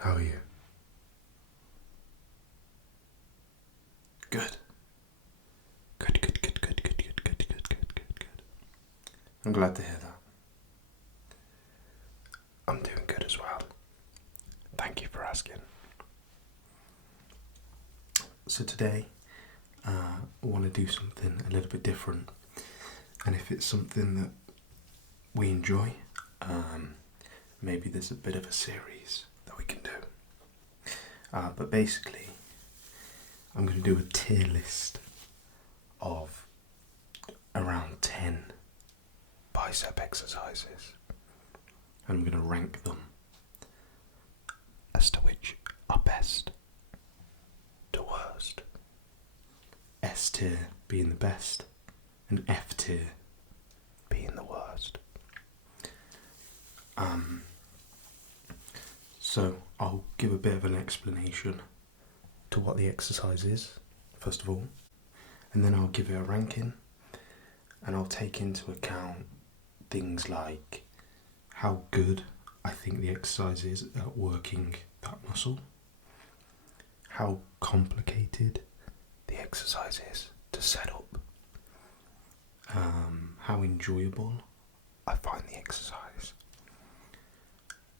How are you? Good. Good. I'm glad to hear that. I'm doing good as well. Thank you for asking. So today, I want to do something a little bit different. And if it's something that we enjoy, maybe there's a bit of a series that we can do. But basically, I'm going to do a tier list of around 10 bicep exercises. And I'm going to rank them as to which are best to worst. S tier being the best and F tier being the worst. So I'll give a bit of an explanation to what the exercise is, first of all, and then I'll give it a ranking, and I'll take into account things like how good I think the exercise is at working that muscle, how complicated the exercise is to set up, how enjoyable I find the exercise,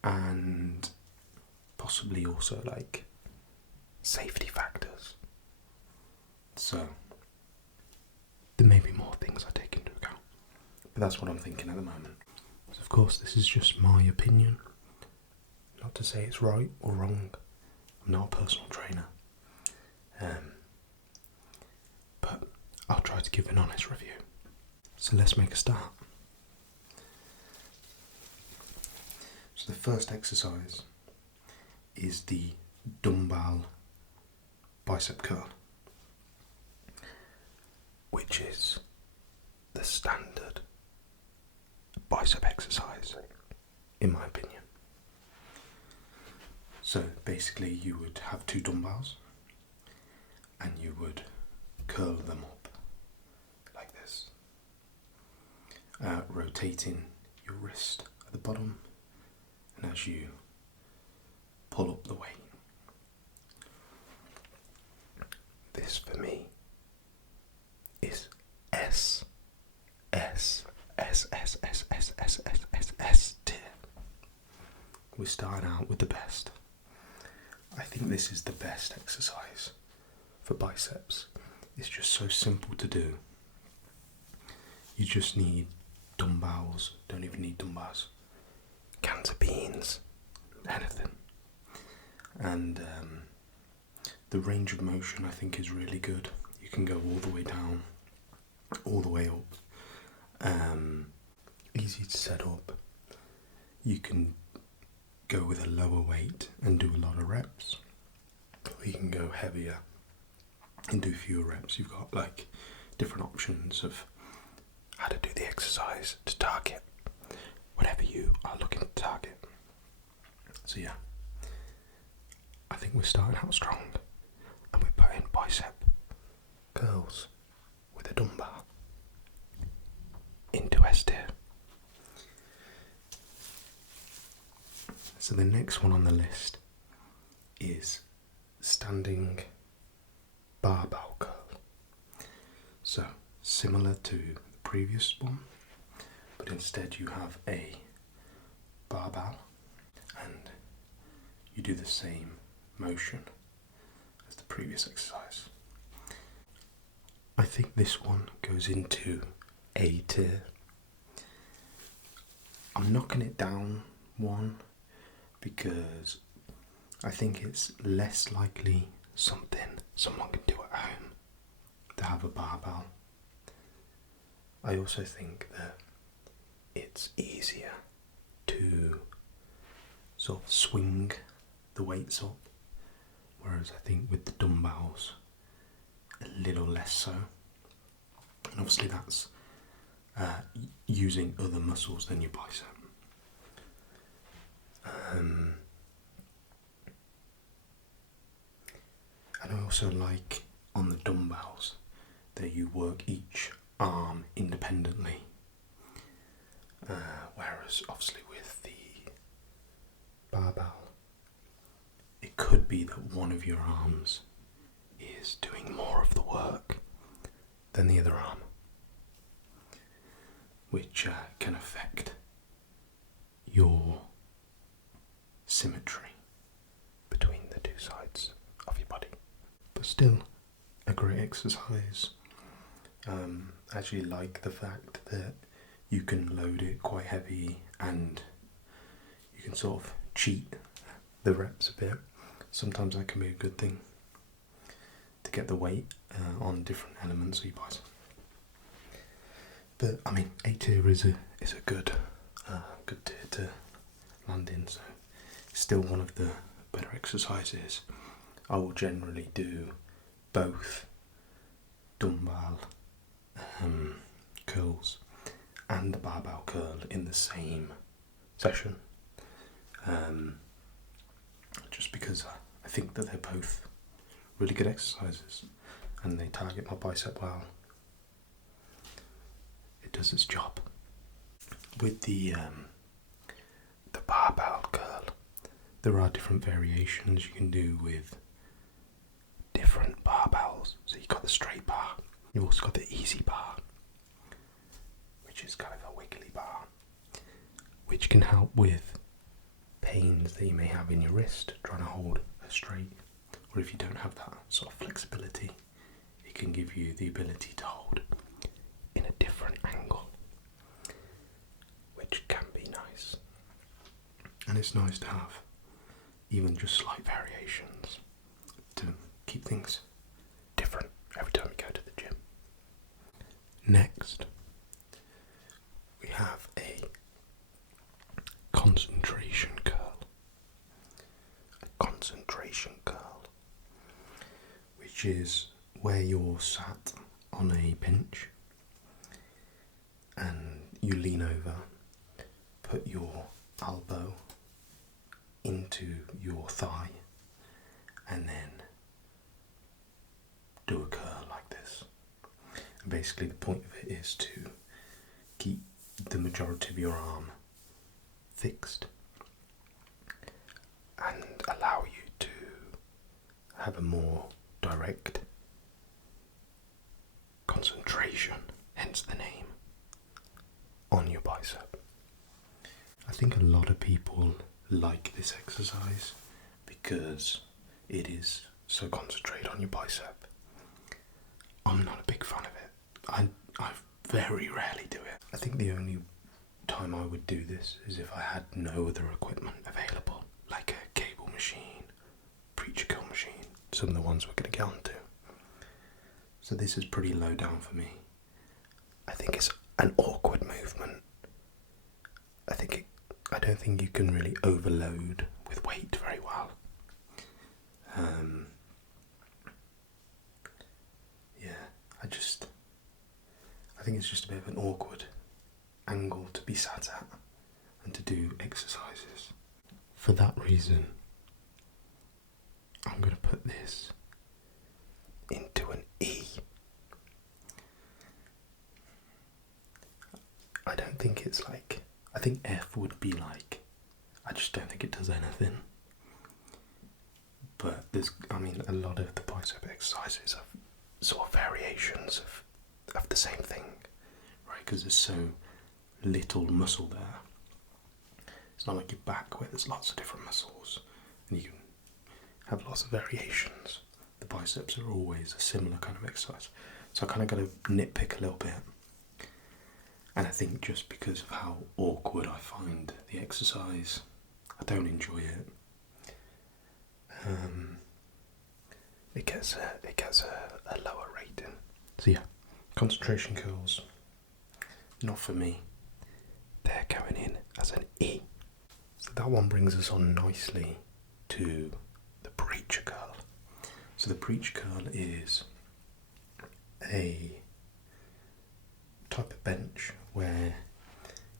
and possibly also like safety factors. So there may be more things I take into account, but that's what I'm thinking at the moment. So of course this is just my opinion, not to say it's right or wrong. I'm not a personal trainer, but I'll try to give an honest review. So let's make a start. So the first exercise is the dumbbell bicep curl, which is the standard bicep exercise, in my opinion. So basically you would have two dumbbells and you would curl them up like this, rotating your wrist at the bottom, and as you pull up the weight. This for me is S tier. We're starting out with the best. I think this is the best exercise for biceps. It's just so simple to do. You just need dumbbells, don't even need dumbbells, cans of beans, anything. And the range of motion I think is really good. You can go all the way down, all the way up. Easy to set up. You can go with a lower weight and do a lot of reps, or you can go heavier and do fewer reps. You've got like different options of how to do the exercise to target whatever you are looking to target. So yeah, I think we're starting out strong, and we're putting bicep curls with a dumbbell into S tier. So the next one on the list is standing barbell curl. So similar to the previous one, but instead you have a barbell and you do the same motion as the previous exercise. I think this one goes into A tier. I'm knocking it down one because I think it's less likely something someone can do at home to have a barbell. I also think that it's easier to sort of swing the weights up, whereas I think with the dumbbells a little less so. And obviously that's using other muscles than your bicep. And I also like on the dumbbells that you work each arm independently, whereas obviously with the barbell be that one of your arms is doing more of the work than the other arm, which can affect your symmetry between the two sides of your body. But still, a great exercise. I actually like the fact that you can load it quite heavy and you can sort of cheat the reps a bit. Sometimes that can be a good thing to get the weight on different elements of your bicep. But I mean, A tier is a good tier to land in. So it's still one of the better exercises. I will generally do both dumbbell curls and the barbell curl in the same session, just because I think that they're both really good exercises and they target my bicep well. It does its job. With the barbell curl, there are different variations you can do with different barbells. So you've got the straight bar, you've also got the easy bar, which is kind of a wiggly bar, which can help with pains that you may have in your wrist trying to hold a straight, or if you don't have that sort of flexibility, it can give you the ability to hold in a different angle, which can be nice. And it's nice to have even just slight variations to keep things different every time you go to the gym. Next, we have a concentration curl. A concentration curl, which is where you're sat on a bench and you lean over, put your elbow into your thigh, and then do a curl like this. And basically the point of it is to keep the majority of your arm fixed and allow you to have a more direct concentration, hence the name, on your bicep. I think a lot of people like this exercise because it is so concentrated on your bicep. I'm not a big fan of it. I very rarely do it. I think the only time I would do this is if I had no other equipment available, like a cable machine, preacher curl machine, some of the ones we're going to get onto. So this is pretty low down for me. I think it's an awkward movement. I don't think you can really overload with weight very well. I think it's just a bit of an awkward angle to be sat at and to do exercises. For that reason, I'm going to put this into an E. I don't think it's like, I think F would be like, I just don't think it does anything. But a lot of the bicep exercises have sort of variations of the same thing, right? Because there's so little muscle there. It's not like your back where there's lots of different muscles and you can have lots of variations. The biceps are always a similar kind of exercise. So I kind of got to nitpick a little bit. And I think just because of how awkward I find the exercise, I don't enjoy it. It gets a lower rating. So yeah, concentration curls, not for me. They're going in as an E. So that one brings us on nicely to the preacher curl. So the preacher curl is a type of bench where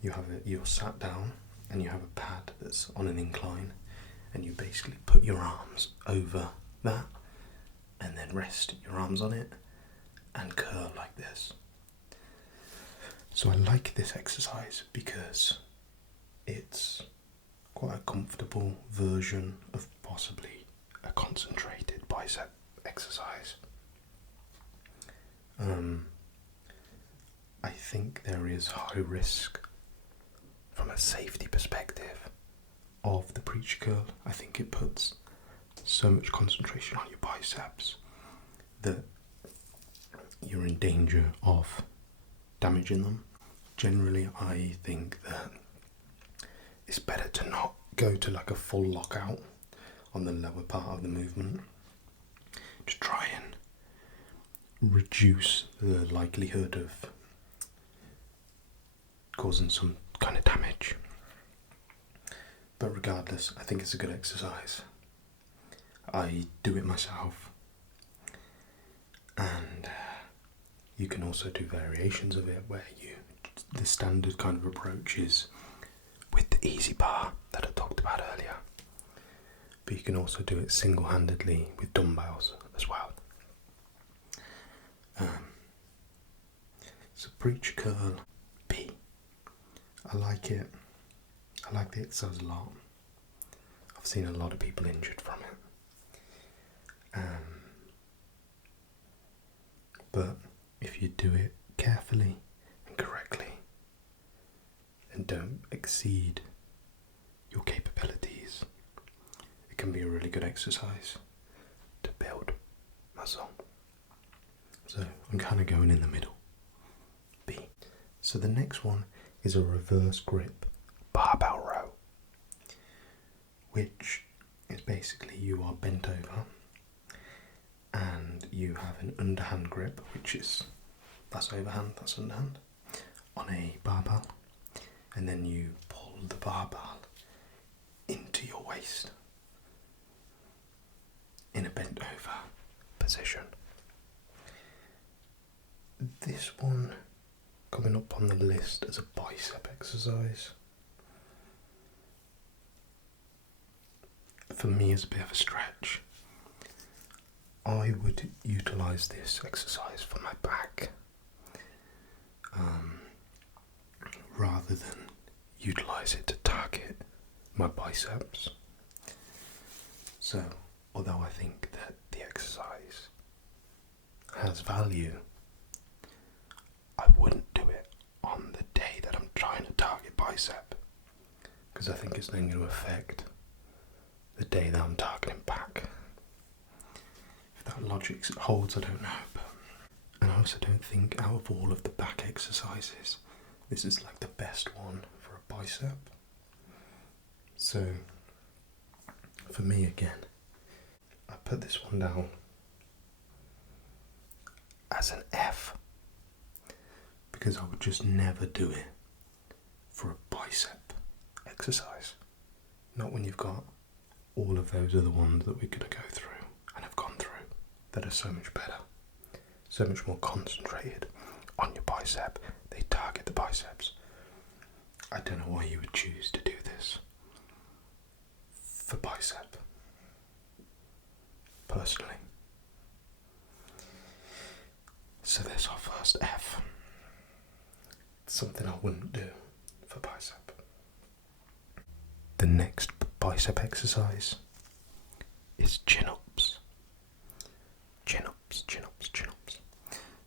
you're sat down and you have a pad that's on an incline, and you basically put your arms over that and then rest your arms on it and curl like this. So I like this exercise because it's quite a comfortable version of possibly a concentrated bicep exercise. I think there is high risk from a safety perspective of the preacher curl. I think it puts so much concentration on your biceps that you're in danger of damaging them. Generally, I think that it's better to not go to like a full lockout on the lower part of the movement to try and reduce the likelihood of causing some kind of damage. But regardless, I think it's a good exercise. I do it myself, and you can also do variations of it where the standard kind of approach is with the easy bar that I talked about earlier, but you can also do it single-handedly with dumbbells as well. So preacher curl B. I like it. I like the exercise a lot. I've seen a lot of people injured from it. But if you do it carefully and correctly and don't exceed your capabilities, it can be a really good exercise to build muscle. So I'm kind of going in the middle. B. So the next one is a reverse grip barbell row, which is basically you are bent over and you have an underhand grip, which is that's overhand, that's underhand, on a barbell, and then you pull the barbell into your waist in a bent over position. This one coming up on the list as a bicep exercise for me is a bit of a stretch. I would utilise this exercise for my back rather than utilise it to target my biceps. So although I think that the exercise has value, I wouldn't do it on the day that I'm trying to target bicep, because I think it's then going to affect the day that I'm targeting back. If that logic holds, I don't know. And I also don't think out of all of the back exercises, this is like the best one for a bicep. So for me again, I put this one down as an F, because I would just never do it for a bicep exercise. Not when you've got all of those other ones that we're going to go through and have gone through that are so much better, so much more concentrated on your bicep. They target the biceps. I don't know why you would choose to do this for bicep, personally. So there's our first F. Something I wouldn't do for bicep. The next bicep exercise is chin-ups. Chin-ups, chin-ups, chin-ups.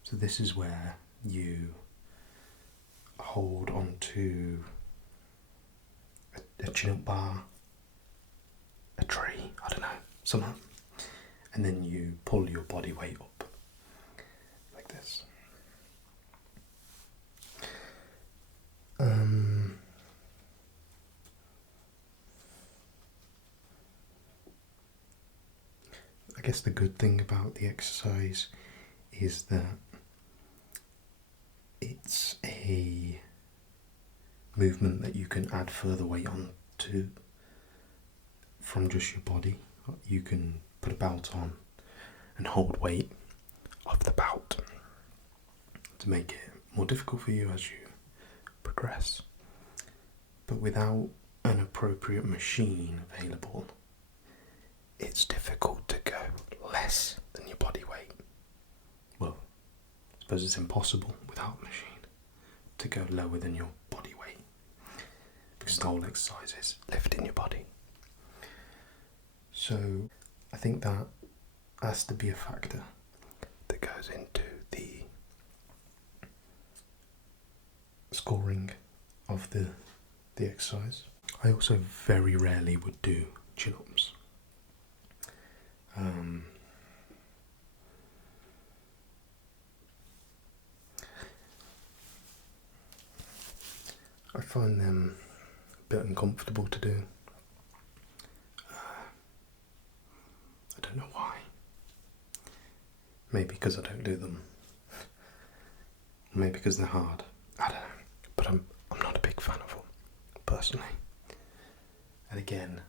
So this is where you hold onto a chin-up bar, a tree, I don't know, something, and then you pull your body weight up like this. I guess the good thing about the exercise is that it's a movement that you can add further weight on to from just your body. You can put a belt on and hold weight off the belt to make it more difficult for you as you progress. But without an appropriate machine available, it's difficult to go less than your body weight. Well, I suppose it's impossible without a machine to go lower than your body weight, because the whole exercise is lifting your body. So I think that has to be a factor that goes into the scoring of the exercise. I also very rarely would do chin-ups. I find them a bit uncomfortable to do. I don't know why. Maybe because I don't do them. Maybe because they're hard. I don't know. But I'm not a big fan of them, personally. And again,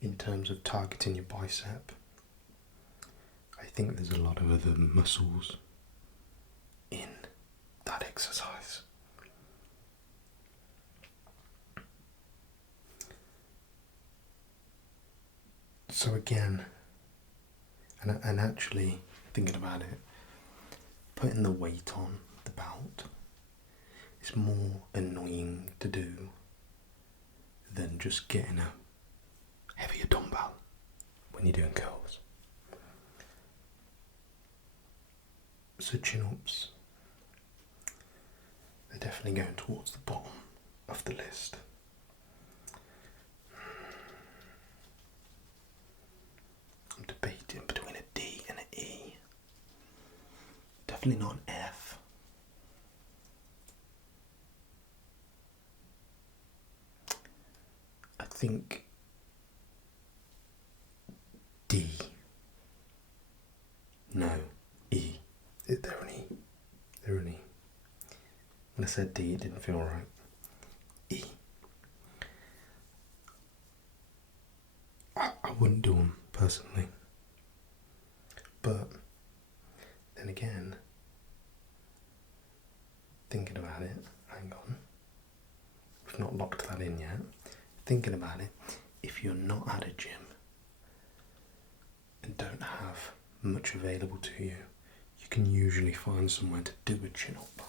in terms of targeting your bicep, I think there's a lot of other muscles in that exercise. So again, and actually thinking about it, putting the weight on the belt is more annoying to do than just getting a heavier dumbbell when you're doing curls. So chin-ups, they're definitely going towards the bottom of the list. I'm debating between a D and an E. Definitely not an F. I think D. No, E. They're an E. They're an E. When I said D, it didn't feel right. E. I wouldn't do them personally. But then again, thinking about it, hang on. We've not locked that in yet. Thinking about it, if you're not at a gym and don't have much available to you, you can usually find somewhere to do a chin up.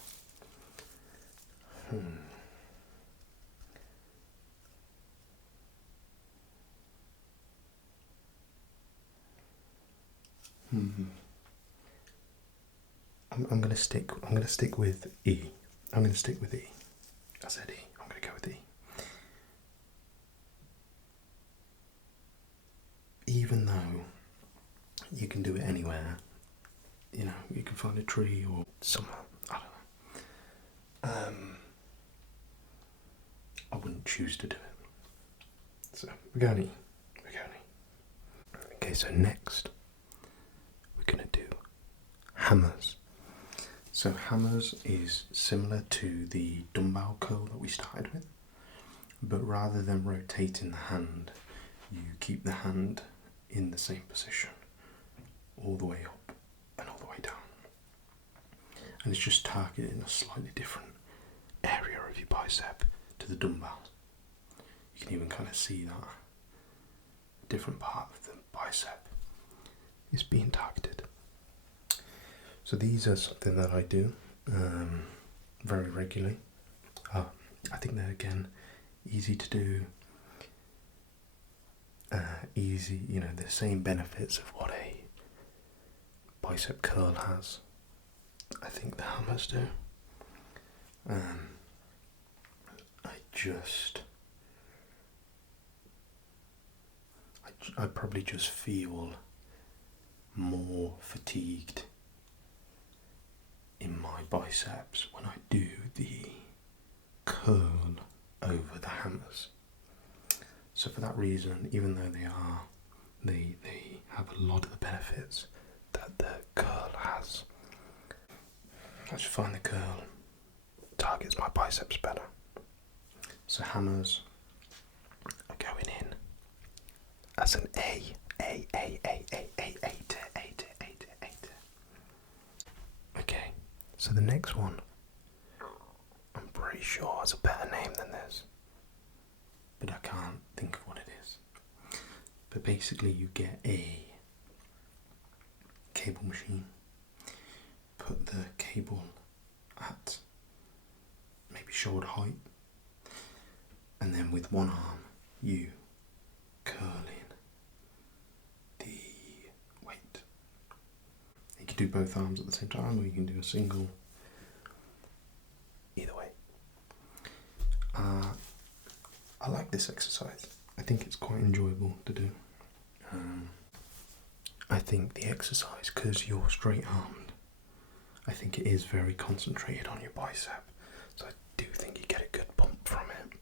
I'm gonna stick with E. I'm gonna stick with E. I said E. I'm gonna go with E. Even though you can do it anywhere, you know, you can find a tree or somewhere. I don't know. I wouldn't choose to do it. So we're going E. Okay, so next we're gonna do hammers. So hammers is similar to the dumbbell curl that we started with, but rather than rotating the hand, you keep the hand in the same position all the way up and all the way down. And it's just targeting a slightly different area of your bicep to the dumbbell. You can even kind of see that a different part of the bicep is being targeted. So these are something that I do very regularly. I think they're, again, easy to do, easy, you know, the same benefits of what a bicep curl has. I think the hammers do. I probably just feel more fatigued in my biceps when I do the curl over the hammers. So for that reason, even though they have a lot of the benefits that the curl has, I just find the curl targets my biceps better. So hammers are going in as an A. Okay, so the next one, I'm pretty sure has a better name than this, but I can't think of what it is. But basically you get a cable machine, put the cable at maybe shoulder height, and then with one arm you curl in do both arms at the same time, or you can do a single. Either way. I like this exercise. I think it's quite enjoyable to do. I think the exercise, because you're straight armed, I think it is very concentrated on your bicep, so I do think you get a good pump from it.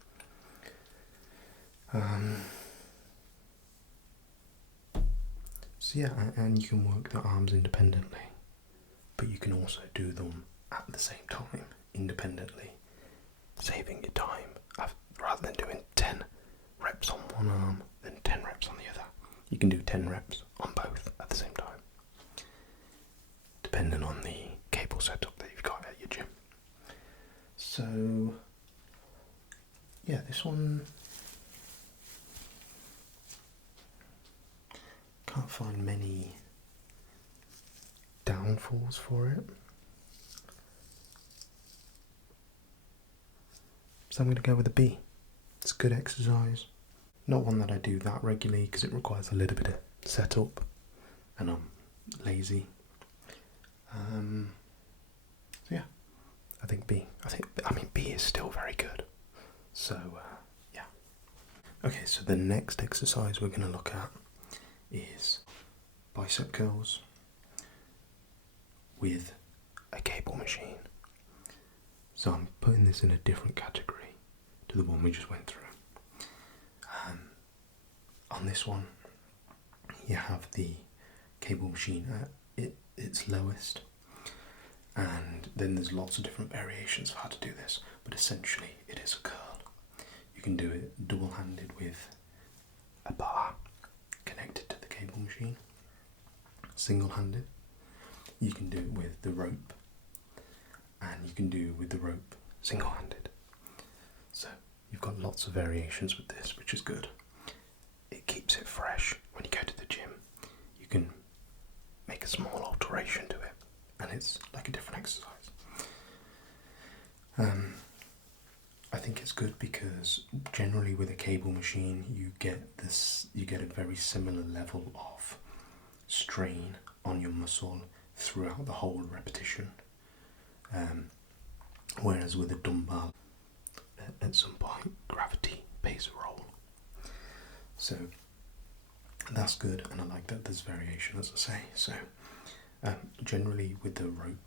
So yeah, and you can work the arms independently, but you can also do them at the same time, independently, saving your time. Rather than doing 10 reps on one arm, then 10 reps on the other, you can do 10 reps on both at the same time, depending on the cable setup that you've got at your gym. So yeah, this one, can't find many downfalls for it, so I'm going to go with a B. It's a good exercise, not one that I do that regularly because it requires a little bit of setup and I'm lazy. So yeah, I think B. I mean B is still very good. So yeah. Okay, so the next exercise we're going to look at is bicep curls with a cable machine. So I'm putting this in a different category to the one we just went through. On this one, you have the cable machine at its lowest, and then there's lots of different variations of how to do this, but essentially it is a curl. You can do it double-handed with a bar connected to the cable machine, single-handed. You can do it with the rope, and you can do it with the rope single-handed. So you've got lots of variations with this, which is good. It keeps it fresh. When you go to the gym, you can make a small alteration to it, and it's like a different exercise. I think it's good because generally with a cable machine you get a very similar level of strain on your muscle throughout the whole repetition. Whereas with a dumbbell, at some point gravity plays a role. So that's good, and I like that there's variation, as I say. So generally with the rope,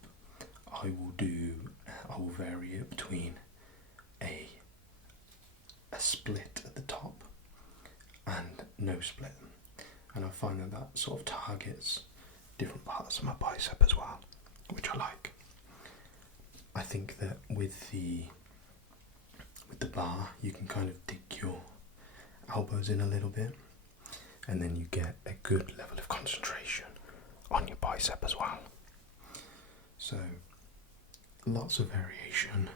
I will vary it between a split at the top and no split, and I find that sort of targets different parts of my bicep as well, which I like. I think that with the bar you can kind of dig your elbows in a little bit, and then you get a good level of concentration on your bicep as well. So lots of variation,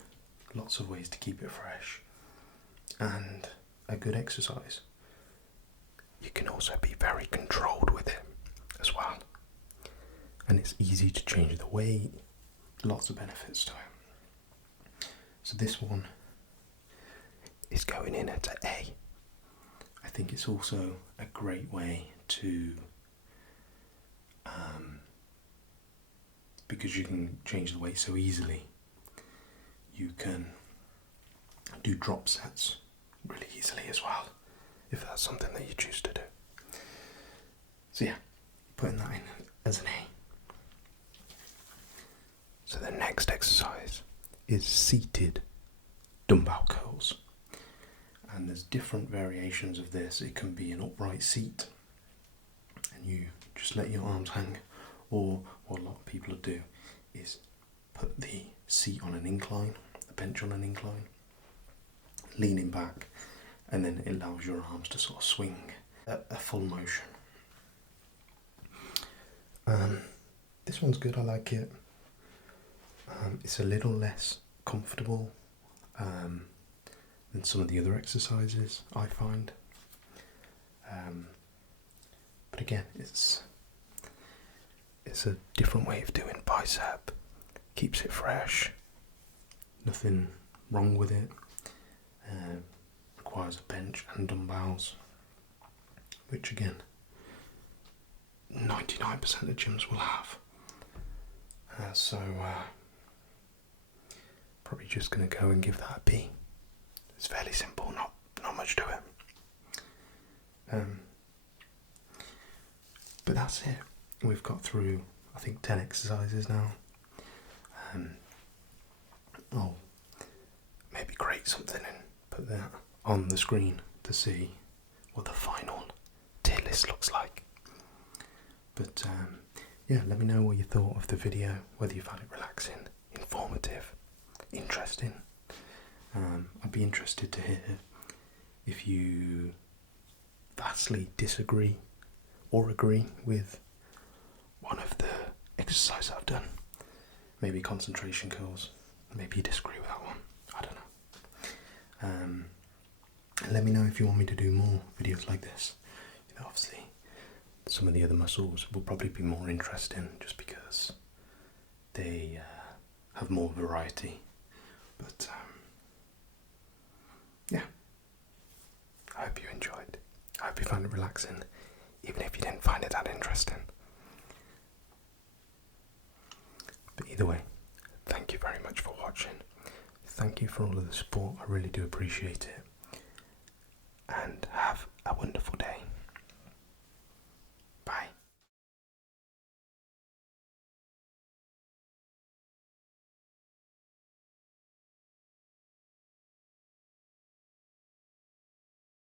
lots of ways to keep it fresh, and a good exercise. You can also be very controlled with it as well, and it's easy to change the weight, lots of benefits to it. So this one is going in at an A. I think it's also a great way to, because you can change the weight so easily, you can do drop sets really easily as well, if that's something that you choose to do. So yeah, putting that in as an A. So the next exercise is seated dumbbell curls. And there's different variations of this. It can be an upright seat, and you just let your arms hang, or what a lot of people do is put the seat on an incline, the bench on an incline, leaning back, and then it allows your arms to sort of swing at a full motion. This one's good, I like it. It's a little less comfortable than some of the other exercises I find. But again, it's a different way of doing bicep, keeps it fresh, nothing wrong with it. Requires a bench and dumbbells, which again 99% of gyms will have. So probably just going to go and give that a B. It's fairly simple, not much to it. But that's it. We've got through, I think, 10 exercises now. I'll maybe create something and put that on the screen to see what the final tier list looks like. But yeah, let me know what you thought of the video, whether you found it relaxing, informative, interesting. I'd be interested to hear if you vastly disagree or agree with one of the exercises I've done. Maybe concentration curls. Maybe you disagree with that one. I don't know. And let me know if you want me to do more videos like this. Obviously, some of the other muscles will probably be more interesting just because they have more variety. But yeah, I hope you enjoyed. I hope you found it relaxing, even if you didn't find it that interesting. But either way, thank you very much for watching. Thank you for all of the support. I really do appreciate it. And have a wonderful day.